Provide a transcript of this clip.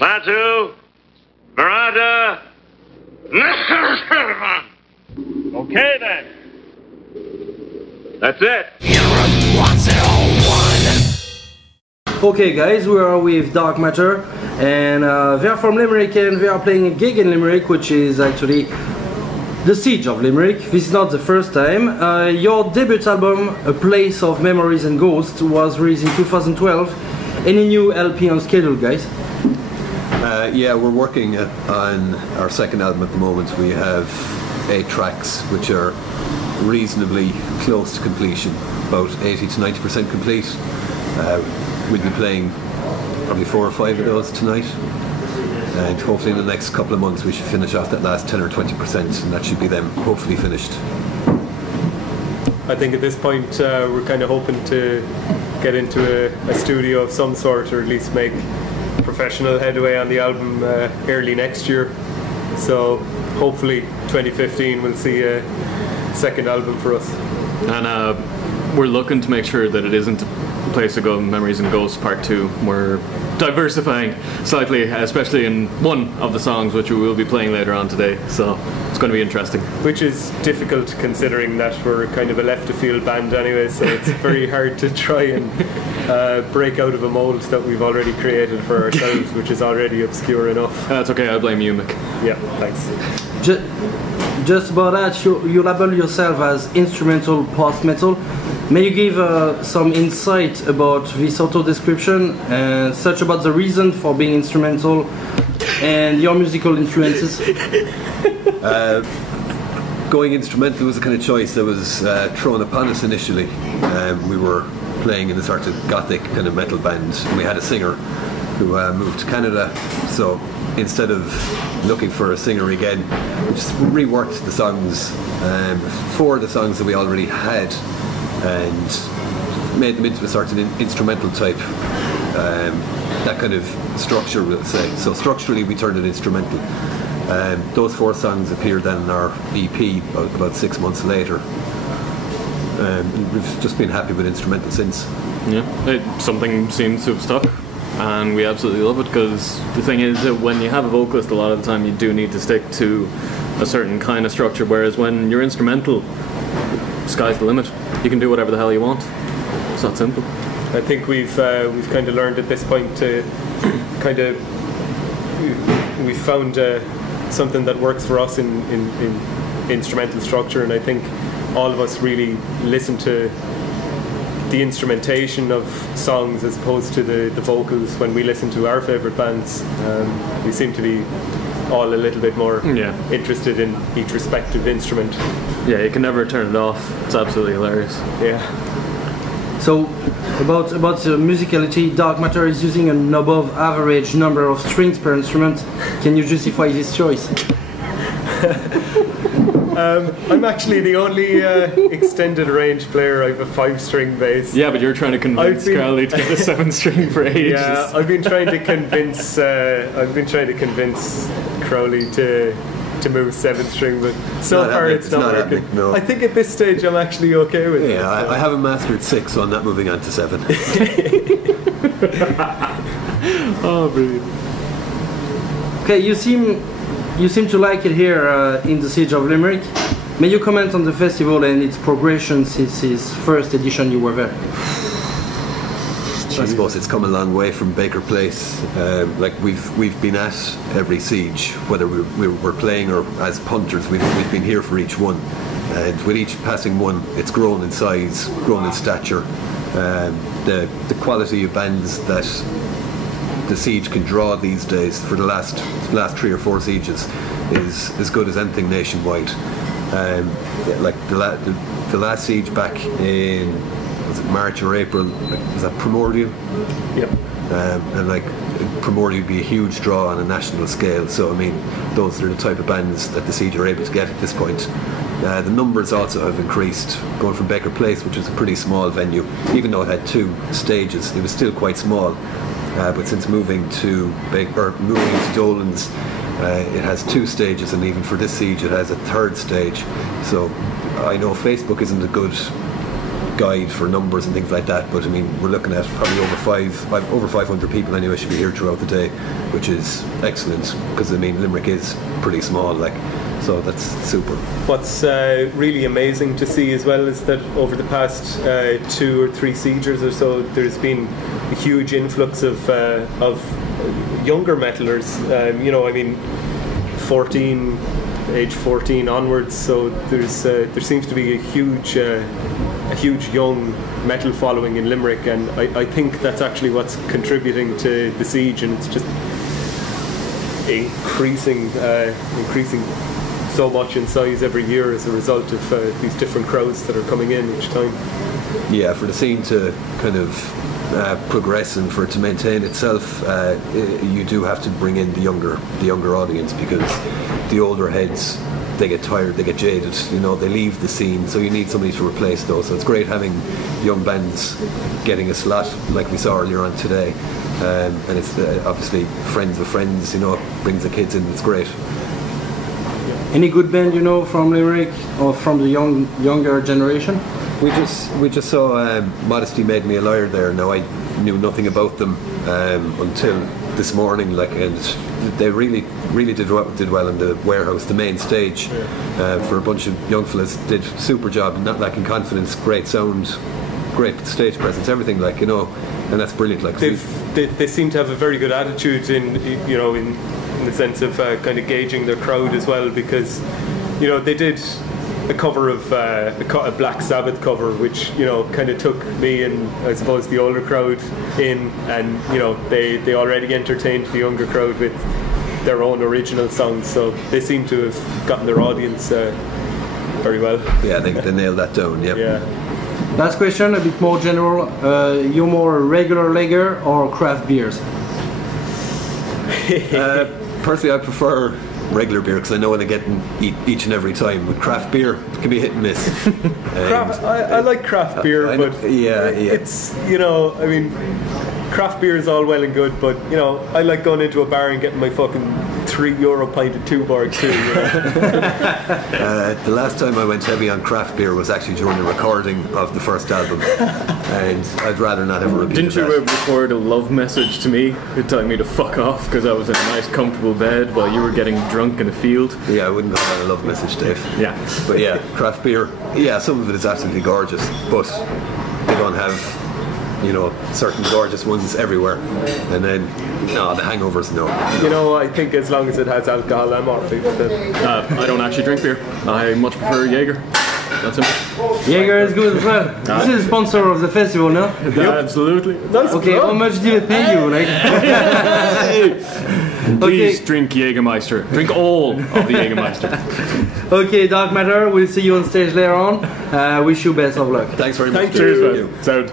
Klaatu, Verada. Okay then. That's it. Okay guys, we are with Dark Matter, and they are from Limerick, and they are playing a gig in Limerick, which is actually the Siege of Limerick. This is not the first time. Your debut album, A Place of Memories and Ghosts, was released in 2012. Any new LP on schedule, guys? Yeah, we're working on our second album at the moment. We have 8 tracks which are reasonably close to completion, about 80 to 90% complete. We'll be playing probably 4 or 5 of those tonight, and hopefully in the next couple of months we should finish off that last 10 or 20%, and that should be them hopefully finished. I think at this point we're kind of hoping to get into a studio of some sort, or at least make professional headway on the album early next year. So hopefully 2015 we'll see a second album for us. And we're looking to make sure that it isn't A Place to Go Memories and Ghosts Part 2. We're diversifying slightly, especially in one of the songs which we will be playing later on today, so it's going to be interesting. Which is difficult considering that we're kind of a left-of-field band anyway, so it's very hard to try and break out of a mould that we've already created for ourselves, which is already obscure enough. That's okay, I'll blame you, Mick. Yeah, thanks. Just about that, you label yourself as instrumental post-metal. May you give some insight about this auto-description, such about the reason for being instrumental and your musical influences? Going instrumental was a kind of choice that was thrown upon us initially. We were playing in a sort of Gothic kind of metal band, and we had a singer who moved to Canada, so instead of looking for a singer again, we just reworked the songs for the songs that we already had, and made them into a sort of instrumental type, that kind of structure, we'll say. So structurally we turned it instrumental. Those 4 songs appeared then in our EP about 6 months later. We've just been happy with instrumental since. Yeah, something seems to have stuck, and we absolutely love it, because the thing is that when you have a vocalist, a lot of the time you do need to stick to a certain kind of structure, whereas when you're instrumental, sky's the limit. You can do whatever the hell you want. It's that simple. I think we've kind of learned at this point to we've found something that works for us in instrumental structure, and I think all of us really listen to the instrumentation of songs as opposed to the vocals when we listen to our favourite bands. We seem to be all a little bit more interested in each respective instrument. Yeah, you can never turn it off. It's absolutely hilarious. Yeah. So, about musicality, Dark Matter is using an above average number of strings per instrument. Can you justify this choice? I'm actually the only extended range player. I have a 5-string bass. Yeah, but you're trying to convince Crowley to get the 7-string for ages. Yeah, I've been trying to convince Crowley to move 7-string, but so far it's not working. No. I think at this stage I'm actually okay with it. Yeah, I haven't mastered 6, so I'm not moving on to 7. Oh, brilliant. Okay, you seem to like it here in the Siege of Limerick. May you comment on the festival and its progression since its first edition you were there? I suppose it's come a long way from Baker Place. Like we've been at every siege, whether we're playing or as punters. We've been here for each one, and with each passing one, it's grown in size, grown in stature. The quality of bands that the siege can draw these days for the last 3 or 4 sieges is as good as anything nationwide. Like the last siege back in, was it March or April, was that Primordial? Yep. And like Primordial would be a huge draw on a national scale, so I mean those are the type of bands that the siege are able to get at this point. The numbers also have increased, going from Baker Place, which was a pretty small venue, even though it had 2 stages, it was still quite small. But since moving to Dolan's, it has 2 stages, and even for this siege it has a 3rd stage. So I know Facebook isn't a good guide for numbers and things like that. But I mean, we're looking at probably over 500 people anyway should be here throughout the day, which is excellent because I mean Limerick is pretty small, like. So that's super. What's really amazing to see as well is that over the past 2 or 3 siegers or so, there's been a huge influx of younger metalers. You know, I mean, age 14 onwards. So there seems to be a huge young metal following in Limerick, and I think that's actually what's contributing to the siege, and it's just increasing so much in size every year as a result of these different crowds that are coming in each time. Yeah, for the scene to kind of progress and for it to maintain itself, you do have to bring in the younger audience, because the older heads, they get tired, they get jaded, you know, they leave the scene, so you need somebody to replace those. So it's great having young bands getting a slot like we saw earlier on today, and it's obviously friends of friends, you know, brings the kids in, it's great. Any good band you know from Limerick or from the younger generation? We just saw Modesty Made Me a Liar there. Now I knew nothing about them until this morning, like, and they really did well in the warehouse, the main stage, for a bunch of young fellas. Did super job, not lacking confidence, great sound, great stage presence, everything, like, you know, and that's brilliant. Like they seem to have a very good attitude in the sense of kind of gauging their crowd as well, because you know they did a cover of a Black Sabbath cover, which, you know, kind of took me and I suppose the older crowd in, and you know they already entertained the younger crowd with their own original songs, so they seem to have gotten their audience very well. Yeah, they nailed that down. Yep. Yeah. Last question, a bit more general. You more regular lager or craft beers? Personally, I prefer regular beer because I know what I get each and every time. With craft beer, it can be hit and miss. I like craft beer, but it's, you know, I mean, craft beer is all well and good, but you know, I like going into a bar and getting my fucking €3 pint of Tuborg too. You know? The last time I went heavy on craft beer was actually during the recording of the first album, and I'd rather not ever repeat Didn't you that. record a love message to me telling me to fuck off because I was in a nice comfortable bed while you were getting drunk in a field? Yeah, I wouldn't call that a love message, Dave. Yeah. But yeah, craft beer, yeah, some of it is absolutely gorgeous, but they don't have, you know, certain gorgeous ones everywhere. And then, no, the hangovers, no. You know, I think as long as it has alcohol, I'm alright with it. I don't actually drink beer. I much prefer Jaeger. That's it. Jaeger is good as well. This is the sponsor of the festival, no? Absolutely. Okay, how much did it pay you? Like? Please drink Jägermeister. Drink all of the Jägermeister. Okay, Dark Matter, we'll see you on stage later on. Wish you best of luck. Thanks very much. Thank you. Cheers, man. Sound.